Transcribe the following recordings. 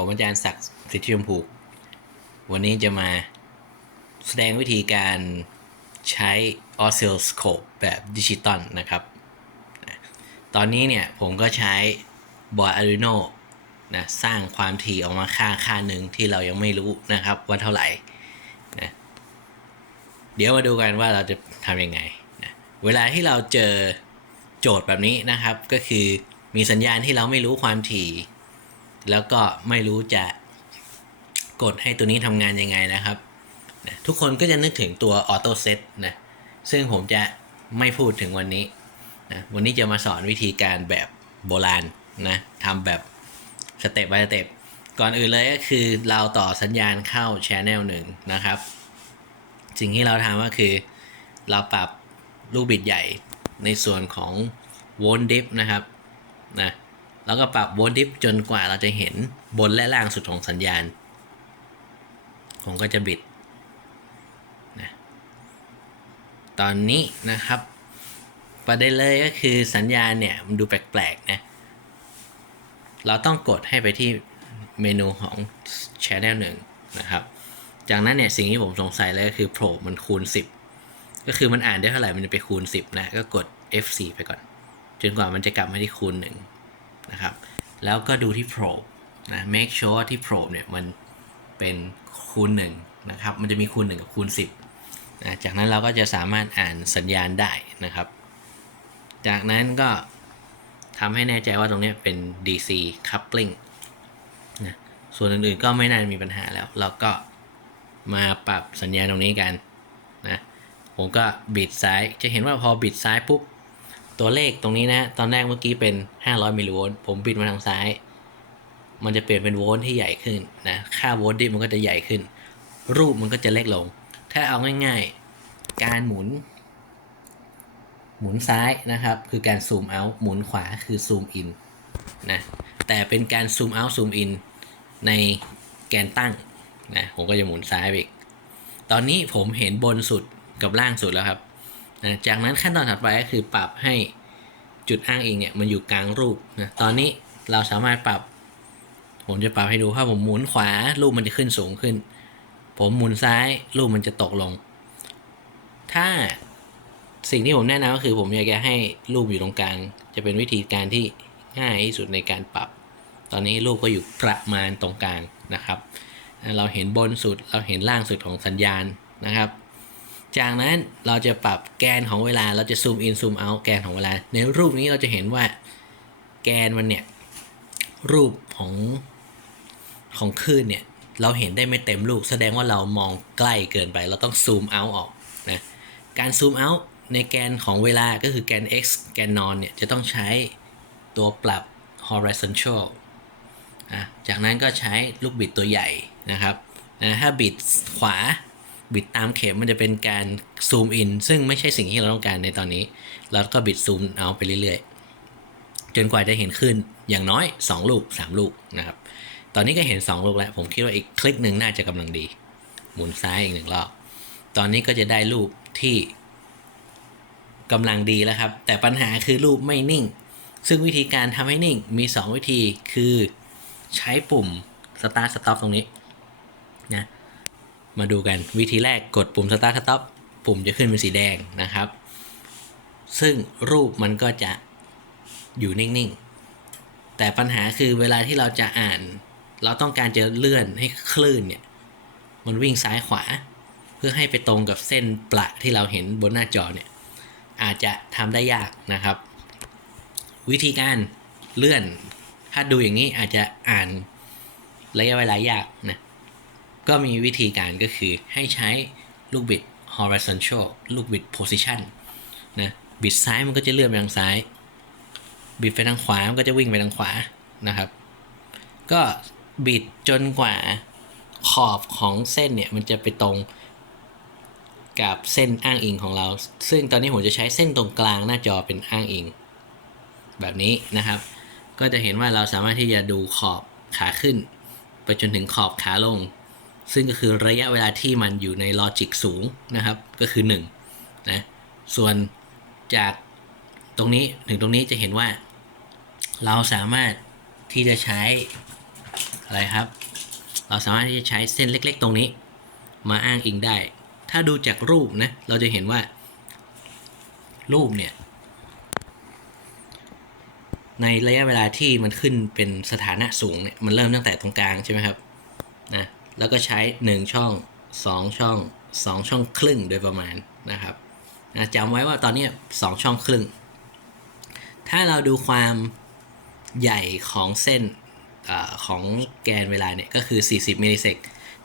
ผมอาจารย์ศักดิ์สิทธิชมพู วันนี้จะมาแสดงวิธีการใช้ oscilloscope แบบดิจิตอลนะครับ ตอนนี้เนี่ยผมก็ใช้บอร์ด Arduino นะสร้างความถี่ออกมาค่าค่าหนึ่งที่เรายังไม่รู้นะครับว่าเท่าไหร่นะเดี๋ยวมาดูกันว่าเราจะทำยังไงนะเวลาที่เราเจอโจทย์แบบนี้นะครับ ก็คือมีสัญญาณที่เราไม่รู้ความถี่ แล้วก็ไม่รู้จะกดให้ตัวนี้ทำงานยังไงนะครับนะทุกคนก็จะนึกถึงตัวออโต้เซตนะซึ่งผมจะไม่พูดถึงวันนี้นะวันนี้จะมาสอนวิธีการแบบโบราณนะทำแบบสเต็ป by สเต็ปก่อนอื่นเลยก็คือเราต่อสัญญาณเข้าช ANNEL หนึ่งนะครับ สิ่งที่เราทำก็คือเราปรับลูกบิดใหญ่ในส่วนของโวลต์ดิฟนะครับนะ แล้วก็ปรับโวลต์ดิฟจนกว่าเราจะเห็นบนและล่างสุดของสัญญาณ ผมก็จะบิดนะตอนนี้นะครับ ประเด็นเลยก็คือสัญญาณเนี่ยมันดูแปลกๆนะ เราต้องกดให้ไปที่เมนูของ Channel 1 นะครับ จากนั้นเนี่ยสิ่งที่ผมสงสัยเลยก็คือโผล่มันคูณ 10 ก็คือมันอ่านได้เท่าไหร่มันจะไปคูณ 10 นะ ก็กด F4 ไปก่อน จนกว่ามันจะกลับมาที่คูณ 1 นะครับ แล้วก็ดูที่ probe นะ make sure ที่ probe เนี่ยมันเป็นคูณ1นะครับ มันจะมีคูณ 1 กับคูณ 10นะจากนั้นเราก็จะสามารถอ่านสัญญาณได้นะครับ จากนั้นก็ทำให้แน่ใจว่าตรงนี้เป็น DC coupling นะส่วนอื่นๆก็ไม่น่าจะมีปัญหาแล้ว เราก็มาปรับสัญญาณตรงนี้กันนะผมก็บิดซ้ายจะเห็นว่าพอบิดซ้ายปุ๊บ ตัวเลขตรงนี้นะ ตอนแรกเมื่อกี้เป็น 500มิลลิโวลต์ผมบิดมาทางซ้าย มันจะเปลี่ยนเป็นโวลต์ที่ใหญ่ขึ้นนะ ค่าโวลต์ดิมันก็จะใหญ่ขึ้น รูปมันก็จะเล็กลง ถ้าเอาง่ายๆ การหมุน หมุนซ้ายนะครับ คือการซูมเอาหมุนขวาคือซูมอินนะ แต่เป็นการซูมเอาซูมอินในแกนตั้งนะ ผมก็จะหมุนซ้ายไปอีก ตอนนี้ผมเห็นบนสุดกับล่างสุดแล้วครับ นะจากนั้นขั้นตอนถัดไปก็คือปรับให้จุดอ้างอิงเนี่ยมันอยู่กลางรูปนะตอนนี้เราสามารถปรับ ผมจะปรับให้ดูถ้าผมหมุนขวารูปมันจะขึ้นสูงขึ้น ผมหมุนซ้ายรูปมันจะตกลง ถ้าสิ่งที่ผมแนะนำก็คือผมอยากจะให้รูปอยู่ตรงกลาง จะเป็นวิธีการที่ง่ายที่สุดในการปรับ ตอนนี้รูปก็อยู่ประมาณตรงกลางนะครับ เราเห็นบนสุดเราเห็นล่างสุดของสัญญาณนะครับ จากนั้นเราจะปรับแกนของเวลาเราจะซูมอินซูมเอาแกนของเวลา ในรูปนี้เราจะเห็นว่าแกนมันเนี่ย รูปของของคลื่นเนี่ย เราเห็นได้ไม่เต็มรูปแสดงว่าเรามองใกล้เกินไป เราต้องซูมเอาออกนะการซูมเอาในแกนของเวลาก็คือแกน x แกนนอนเนี่ย จะต้องใช้ตัวปรับ horizontal อะจากนั้นก็ใช้ลูกบิดตัวใหญ่นะครับนะถ้าบิดขวา บิดตามเข็มมันจะเป็นการซูมอินซึ่งไม่ใช่สิ่งที่เราต้องการในตอนนี้ เราก็บิดซูมเอาไปเรื่อยๆ จนกว่าจะเห็นขึ้นอย่างน้อย 2 ลูก 3 ลูกนะครับ ตอนนี้ก็เห็น 2 ลูกแล้ว ผมคิดว่าอีกคลิกหนึ่งน่าจะกำลังดี หมุนซ้ายอีกหนึ่งรอบ ตอนนี้ก็จะได้รูปที่กำลังดีแล้วครับ แต่ปัญหาคือรูปไม่นิ่ง ซึ่งวิธีการทำให้นิ่งมี 2 วิธีคือใช้ปุ่ม start stop ตรงนี้นะ มาดูกันวิธีแรกกดปุ่ม start stop ปุ่มจะขึ้นเป็นสีแดงนะครับ ซึ่งรูปมันก็จะอยู่นิ่งๆ แต่ปัญหาคือเวลาที่เราจะอ่าน เราต้องการจะเลื่อนให้คลื่นเนี่ย มันวิ่งซ้ายขวา เพื่อให้ไปตรงกับเส้นประที่เราเห็นบนหน้าจอเนี่ย อาจจะทำได้ยากนะครับ วิธีการเลื่อน ถ้าดูอย่างนี้อาจจะอ่านระยะเวลายากนะ ก็มีวิธีการก็คือให้ใช้ลูกบิด horizontal ลูกบิด position นะบิดซ้ายมันก็จะเลื่อนไปทางซ้าย บิดไปทางขวา มันก็จะวิ่งไปทางขวานะครับ ก็บิดจนกว่าขอบของเส้นเนี่ย มันจะไปตรงกับเส้นอ้างอิงของเรา ซึ่งตอนนี้ผมจะใช้เส้นตรงกลางหน้าจอเป็นอ้างอิง แบบนี้นะครับ ก็จะเห็นว่าเราสามารถที่จะดูขอบขาขึ้น ไปจนถึงขอบขาลง ซึ่งก็คือระยะเวลาที่มันอยู่ในลอจิกสูงนะครับ ก็คือ1นะส่วนจากตรงนี้ถึงตรงนี้จะเห็นว่า เราสามารถที่จะใช้อะไรครับ เราสามารถที่จะใช้เส้นเล็ก ๆ ตรงนี้ มาอ้างอิงได้ ถ้าดูจากรูปนะเราจะเห็นว่า รูปเนี่ยในระยะเวลาที่มันขึ้นเป็นสถานะสูงเนี่ยมันเริ่มตั้งแต่ตรงกลางใช่ไหมครับนะ แล้วก็ใช้ 1 ช่อง 2 ช่อง 2 ช่องครึ่งโดยประมาณนะครับจำไว้ว่าตอนนี้ 2 ช่องครึ่ง ถ้าเราดูความใหญ่ของเส้นอของแกนเวลาเนี่ยก็คือ 40มิลลิเซก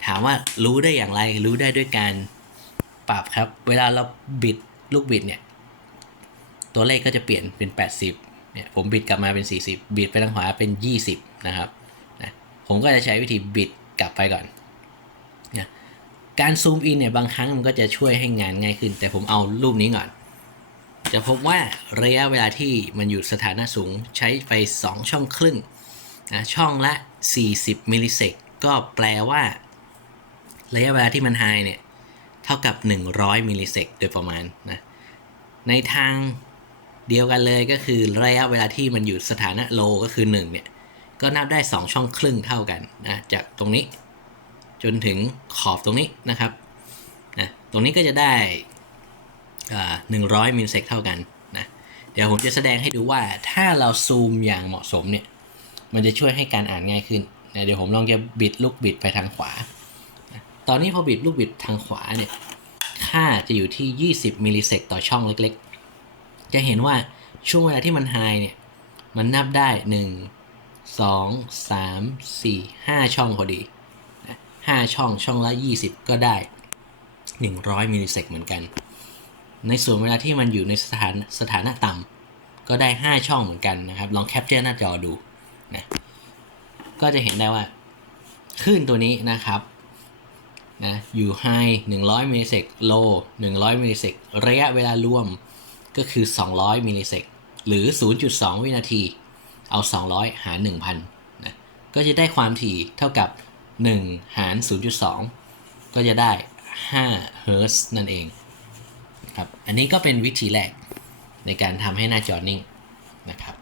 ถามว่ารู้ได้อย่างไรรู้ได้ด้วยการปรับครับ เวลาเราบิดลูกบิดเนี่ย ตัวเลขก็จะเปลี่ยนเป็น 80เนี่ยผมบิดกลับมาเป็น 40 บิดไปทางขวาเป็น 20 นะครับนะผมก็จะใช้วิธีบิดกลับไปก่อน การซูมอินเนี่ยบางครั้งมันก็จะช่วยให้งานง่ายขึ้น แต่ผมเอารูปนี้ก่อน จะพบว่าระยะเวลาที่มันอยู่สถานะสูงใช้ไป 2 ช่องครึ่งนะช่องละ 40 มิลลิเซกก็แปลว่า ระยะเวลาที่มันไฮเนี่ย เท่ากับ 100 มิลลิเซกโดยประมาณนะในทางเดียวกันเลยก็คือระยะเวลาที่มันอยู่สถานะโลก็คือ1เนี่ยก็นับได้ 2 ช่องครึ่งเท่ากันนะจากตรงนี้ จนถึงขอบตรงนี้นะครับนะตรงนี้ก็จะได้หนึ่งร้อยมิลลิเซกเท่ากันนะเดี๋ยวผมจะแสดงให้ดูว่าถ้าเราซูมอย่างเหมาะสมเนี่ยมันจะช่วยให้การอ่านง่ายขึ้นนะเดี๋ยวผมลองจะบิดลูกบิดไปทางขวานะตอนนี้พอบิดลูกบิดทางขวาเนี่ยค่าจะอยู่ที่ 20มิลลิเซกต่อช่องเล็กๆ จะเห็นว่าช่วงเวลาที่มันไฮเนี่ยมันนับได้ 1 2 3 4 5 ช่องพอดี 5 ช่องช่องละ 20 ก็ได้ 100 มิลลิเซกเหมือนกัน ในส่วนเวลาที่มันอยู่ในสถานสถานะต่ำก็ได้ 5 ช่องเหมือนกันนะครับ ลองแคปเจอร์หน้าจอดูนะก็จะเห็นได้ว่าคลื่นตัวนี้นะครับนะอยู่ high 100 มิลลิเซก low 100 มิลลิเซก ระยะเวลารวมก็คือ 200 มิลลิเซก หรือ 0.2 วินาที เอา 200 หาร 1,000นะก็จะได้ความถี่เท่ากับ 1 หาร 0.2 ก็จะได้5เฮิร์ตซ์นั่นเองครับอันนี้ก็เป็นวิธีแรกในการทำให้หน้าจอนิ่งนะครับ